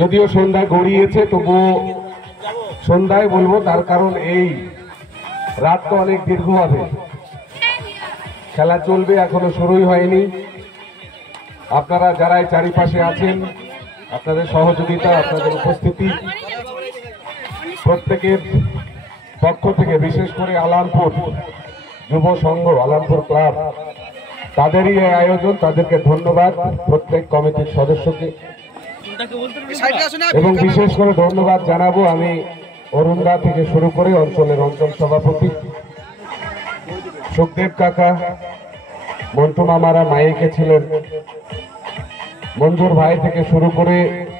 যদিও সন্ধ্যা গড়িয়েছে তবুও সন্ধ্যায় বলবো, তার কারণ এই রাত তো অনেক দীর্ঘ হবে, খেলা চলবে, এখনো শুরুই হয়নি। আপনারা যারাই চারিপাশে আছেন, আপনাদের সহযোগিতা, আপনাদের উপস্থিতি প্রত্যেকের পক্ষ থেকে, বিশেষ করে আলামপুর যুব সংঘ, আলামপুর ক্লাব, তাদেরই এই আয়োজন, তাদেরকে ধন্যবাদ প্রত্যেক কমিটির সদস্যকে। এবং বিশেষ করে ধন্যবাদ জানাবো আমি অরুণদা থেকে শুরু করে অঞ্চলের অঞ্চল সভাপতি সুখদেব কাকা, মন্টু মামারা মাইকে ছিলেন, মঞ্জুর ভাই থেকে শুরু করে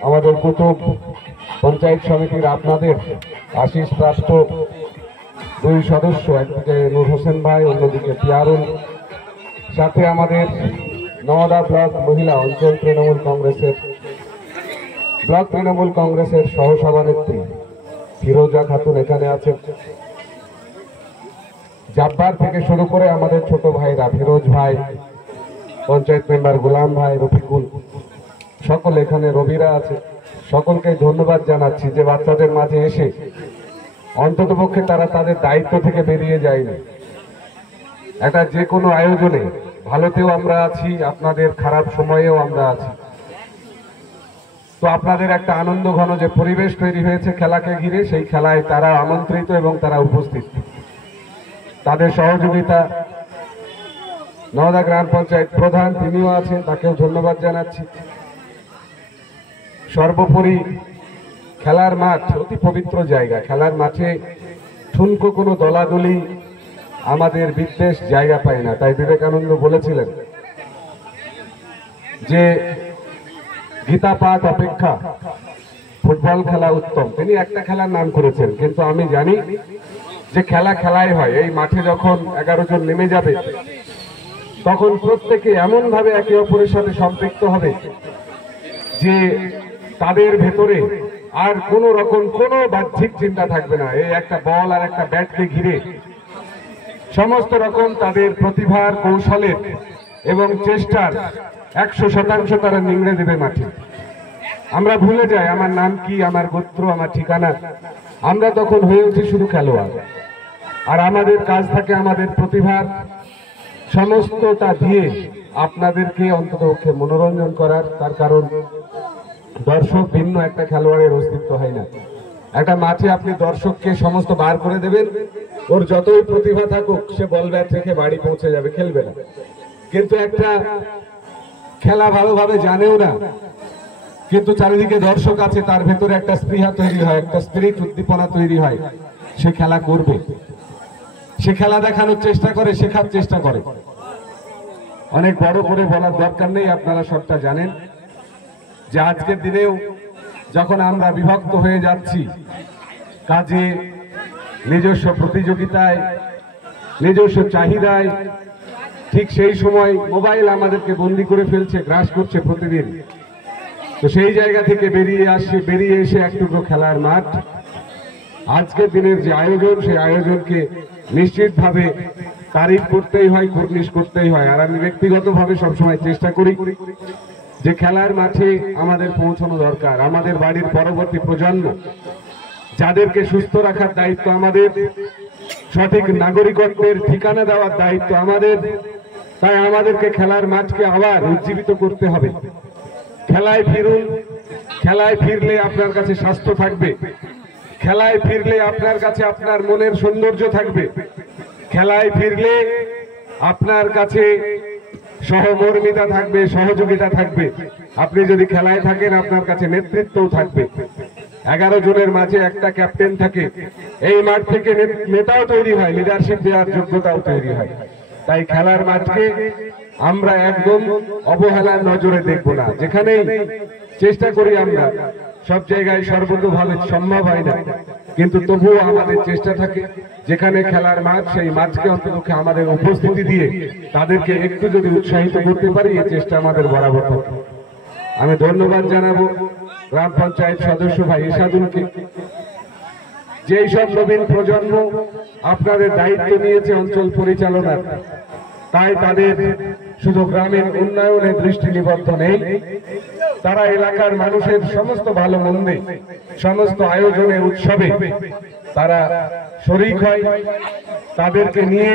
আমাদের কুতুব পঞ্চায়েত সমিতির আপনাদের আশিস প্রাপ্ত দুই সদস্য, একদিকে নূর হোসেন ভাই, অন্যদিকে পিয়ারুল, সাথে আমাদের নওদা ব্লক মহিলা অঞ্চল তৃণমূল কংগ্রেসের ব্লক তৃণমূল কংগ্রেসের সহসভানেত্রী ফিরোজা খাতুন এখানে আছেন। জাব্বার থেকে শুরু করে আমাদের ছোট ভাইরা ফিরোজ ভাই, পঞ্চায়েত মেম্বার গোলাম ভাই, রফিকুল, সকল এখানে রবিরা আছে। সকলকে ধন্যবাদ জানাচ্ছি যে বাচ্চাদের মাঝে এসে অন্ততপক্ষে তারা তাদের দায়িত্ব থেকে বেরিয়ে যায়নি। একটা যে কোনো আয়োজনে ভালোতেও আমরা আছি, আপনাদের খারাপ সময়েও আমরা আছি। তো আপনাদের একটা আনন্দ ঘন যে পরিবেশ তৈরি হয়েছে খেলাকে ঘিরে, সেই খেলায় তারা আমন্ত্রিত এবং তারা উপস্থিত। তাদের সহযোগিতা নওদা গ্রাম পঞ্চায়েত প্রধান, তিনিও আছেন, তাকেও ধন্যবাদ জানাচ্ছি। সর্বোপরি খেলার মাঠ অতি পবিত্র জায়গা, খেলার মাঠে ঠুনকো কোনো দলাদলি আমাদের বিদ্বেষ জায়গা পায় না। তাই বিবেকানন্দ বলেছিলেন যে গীতা পাঠ অপেক্ষা ফুটবল খেলা উত্তম। তিনি একটা খেলার নাম করেছেন, কিন্তু আমি জানি যে খেলা খেলাই হয়। এই মাঠে যখন 11 জন নেমে যাবে তখন প্রত্যেকে এমন ভাবে একে অপরের সাথে সম্পৃক্ত হবে যে তাদের ভেতরে আর কোন রকম কোনো বাহ্যিক চিন্তা থাকবে না। এই একটা বল আর একটা ব্যাটকে ঘিরে সমস্ত রকম তাদের প্রতিভার, কৌশলের এবং চেষ্টার 100% তারা নিংড়ে দেবে মাঠে। আমরা ভুলে যাই আমার নাম কি, আমার গোত্র, আমার ঠিকানা। আমরা তখন হয়ে উঠি শুধু খেলোয়াড়। আর আমাদের কাজ থাকে আমাদের প্রতিভার সমস্তটা দিয়ে আপনাদেরকে অন্ততপক্ষে মনোরঞ্জন করার। তার কারণ দর্শক ভিন্ন একটা খেলোয়াড়ের অস্তিত্ব হয় না। একটা মাঠে আপনি দর্শককে সমস্ত বার করে দেবেন, ওর যতই প্রতিভা থাকুক সে বল ব্যাট রেখে বাড়ি পৌঁছে যাবে, খেলবে না। কিন্তু একটা খেলা ভালোভাবে জানেও না, কিন্তু চারিদিকে দর্শক আছে, তার ভেতরে একটা স্পৃহা তৈরি হয়, একটা স্পিরিট, উদ্দীপনা তৈরি হয়, সে খেলা করবে, সে খেলা দেখানোর চেষ্টা করে, শেখার চেষ্টা করে। অনেক বড় করে বলার দরকার নেই, আপনারা সবটা জানেন যে আজকের দিনেও যখন আমরা বিভক্ত হয়ে যাচ্ছি কাজে, নিজস্ব প্রতিযোগিতায়, নিজস্ব চাহিদায়, ঠিক সেই সময় মোবাইল আমাদেরকে বন্দী করে ফেলছে, গ্রাস করছে প্রতিদিন। তো সেই জায়গা থেকে বেরিয়ে এসে একটুকু খেলার মাঠ, আজকের দিনের যে আয়োজন, সেই আয়োজনকে নিশ্চিতভাবে তারিফ করতেই হয়, কুর্নিশ করতেই হয়। আর আমি ব্যক্তিগতভাবে সবসময় চেষ্টা করি যে খেলার মাঠে আমাদের পৌঁছানো দরকার। আমাদের বাড়ির পরবর্তী প্রজন্ম, যাদেরকে সুস্থ রাখার দায়িত্ব আমাদের, সঠিক নাগরিকত্বের ঠিকানা দেওয়ার দায়িত্ব আমাদের। তাই আমাদেরকে খেলার মাঠকে আবার উজ্জীবিত করতে হবে। খেলায় ফিরুন, খেলায় ফিরলে আপনার কাছে স্বাস্থ্য থাকবে, খেলায় ফিরলে আপনার কাছে আপনার মনের সৌন্দর্য থাকবে, খেলায় ফিরলে আপনার কাছে সহমর্মিতা থাকবে, সহযোগিতা থাকবে। আপনি যদি খেলায় থাকেন আপনার কাছে নেতৃত্বও থাকবে। 11 জনের মাঝে একটা ক্যাপ্টেন থাকে, এই মাঠ থেকে নেতাও তৈরি হয়, লিডারশিপ দেওয়ার যোগ্যতাও তৈরি হয়। তাই খেলার মাঠকে আমরা একদম অবহেলার নজরে দেখব না। যেখানেই চেষ্টা করি আমরা, সব জায়গায় সর্বতোভাবে সম্ভব হয় না, কিন্তু তবুও আমাদের চেষ্টা থাকে যেখানে খেলার মাঠ, সেই মাঠকে অন্ততপক্ষে আমাদের উপস্থিতি দিয়ে তাদেরকে একটু যদি উৎসাহিত করতে পারি, এই চেষ্টা আমাদের বরাবর থাকে। আমি ধন্যবাদ জানাবো গ্রাম পঞ্চায়েত সদস্য ভাই ইসাদুলকে, যেই সব নবীন প্রজন্ম আপনাদের দায়িত্ব নিয়েছে অঞ্চল পরিচালনার। তাই তাদের শুধু গ্রামের উন্নয়নে দৃষ্টি নিবদ্ধ নেই, তারা এলাকার মানুষের সমস্ত ভালো মন্দে, সমস্ত আয়োজনে, উৎসবে তারা শরীক হয়। তাদেরকে নিয়ে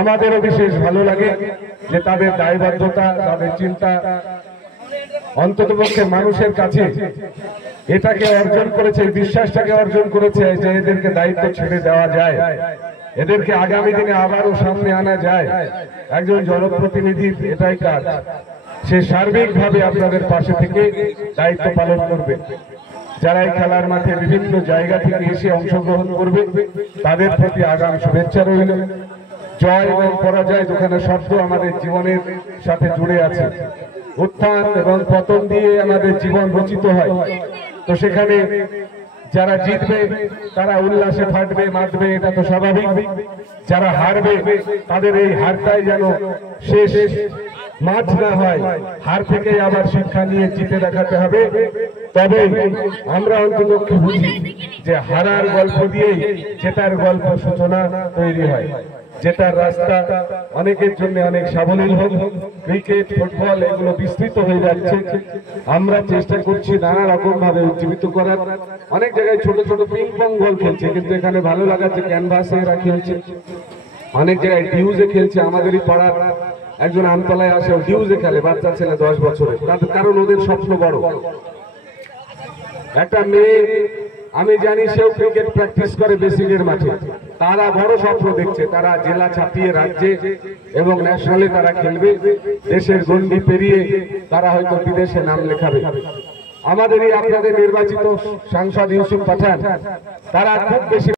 আমাদেরও বিশেষ ভালো লাগে যে তাদের দায়বদ্ধতা, তাদের চিন্তা অন্ততপক্ষে মানুষের কাছে এটাকে অর্জন করেছে, বিশ্বাসটাকে অর্জন করেছে যে এদেরকে দায়িত্ব ছেড়ে দেওয়া যায়, এদেরকে আগামী দিনে আবারও সামনে আনা যায়। একজন জনপ্রতিনিধির এটাই কাজ, সে সার্বিকভাবে আপনাদের পাশে থেকে দায়িত্ব পালন করবে। যারা এই খেলার মাঠে বিভিন্ন জায়গা থেকে এসে অংশগ্রহণ করবে তাদের প্রতি আগাম শুভেচ্ছা রইল। জয় এবং পরাজয় দুখানা শব্দ আমাদের জীবনের সাথে জুড়ে আছে। উত্থান এবং পতন দিয়ে আমাদের জীবন রচিত হয়। তো সেখানে যারা জিতবে তারা উল্লাসে ফাটবে, মাতবে, এটা তো স্বাভাবিক। যারা হারবে তাদের এই হারটাই যেন শেষ মাঠ না হয়, হার থেকে আবার শিক্ষা নিয়ে জিতে দেখাতে হবে। তবে আমরা অন্ততপক্ষে বুঝি যে হারার গল্প দিয়েই জেতার গল্প সূচনা তৈরি হয়। জেতার রাস্তা অনেকের জন্য অনেক সাবলীল হোক। ক্রিকেট, ফুটবল এগুলো বিস্তৃত হয়ে যাচ্ছে, আমরা চেষ্টা করছি নানা রকম ভাবে উজ্জীবিত করার। অনেক জায়গায় ছোট ছোট পিং পং বল খেলছে, কিন্তু এখানে ভালো লাগাচ্ছে ক্যানভাসে এরা খেলছে। অনেক জায়গায় ডিউজে খেলছে। আমাদেরই পাড়ার একজন আমতলায় আসে, ডিউজে খেলে, বাচ্চা ছেলে 10 বছরের, কারণ ওদের স্বপ্ন বড়। একটা মেয়ে আমি জানি সেও ক্রিকেট প্র্যাকটিস করে বেসিকের মাঠে, তারা বড় স্বপ্ন দেখছে, তারা জেলা ছাপিয়ে রাজ্যে এবং ন্যাশনালে তারা খেলবে, দেশের গন্ডি পেরিয়ে তারা হয়তো বিদেশে নাম লেখাবে। আমাদেরই আপনাদের নির্বাচিত সাংসদ ইউসুফ পাঠান, তারা খুব বেশি